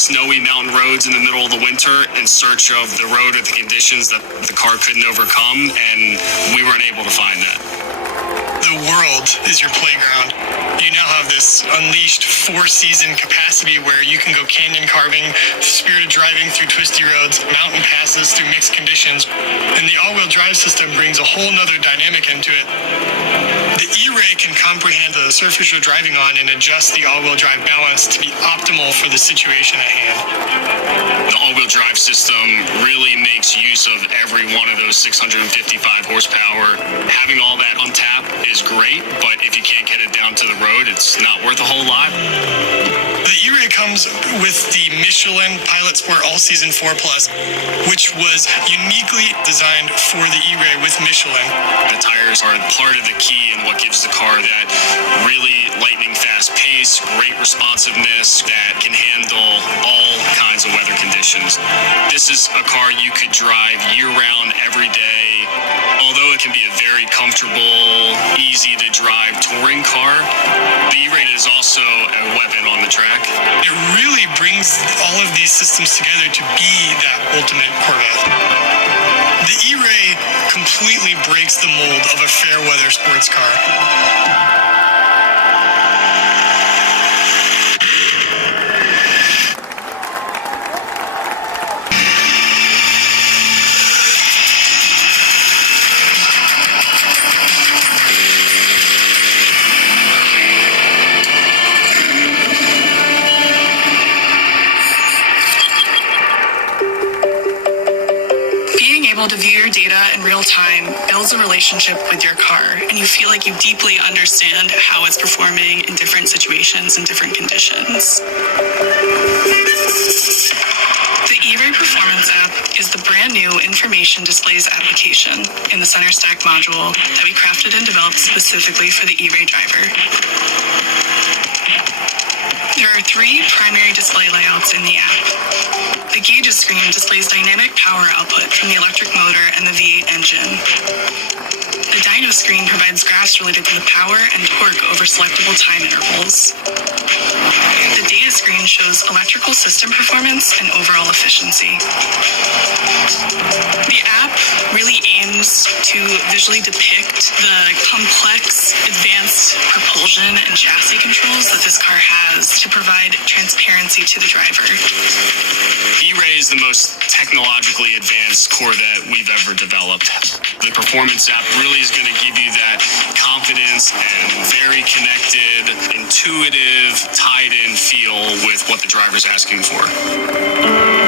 snowy mountain roads in the middle of the winter in search of the road or the conditions that the car couldn't overcome, and we weren't able to find that. The world is your playground. You now have this unleashed 4-season capacity where you can go canyon carving, spirited driving through twisty roads, mountain passes through mixed conditions, and the all-wheel drive system brings a whole nother dynamic into it. The eray can comprehend the surface you're driving on and adjust the all-wheel drive balance to be optimal for the situation at hand. The all-wheel drive system really makes use of every one of those 655 horsepower. Having all that on tap is great, but if you can't get it down to the road, it's not worth a whole lot. The eray comes with the Michelin Pilot Sport All-Season 4 Plus, which was uniquely designed for the eray with Michelin. The tires are part of the key in what gives the car that really lightning fast pace, great responsiveness that can handle all kinds of weather conditions. This is a car you could drive year-round, every day. Although it can be a very comfortable, easy to drive touring car, the eray is also a weapon on the track. It really brings all of these systems together to be that ultimate Corvette. The eray completely breaks the mold of a fair weather sports car. To view your data in real time builds a relationship with your car, and you feel like you deeply understand how it's performing in different situations and different conditions. The eray Performance app is the brand new information displays application in the center stack module that we crafted and developed specifically for the eray driver. There are 3 primary display layouts in the app. The gauges screen displays dynamic power output from the electric motor and the V8 engine. The dyno screen provides graphs related to the power and torque over selectable time intervals. The data screen shows electrical system performance and overall efficiency. The app really aims to visually depict the complex, advanced propulsion and chassis controls that this car has to provide transparency to the driver. eray is the most technologically advanced Corvette we've ever developed. The Performance app really is going to give you that confidence and very connected, intuitive, tied-in feel with what the driver's asking for.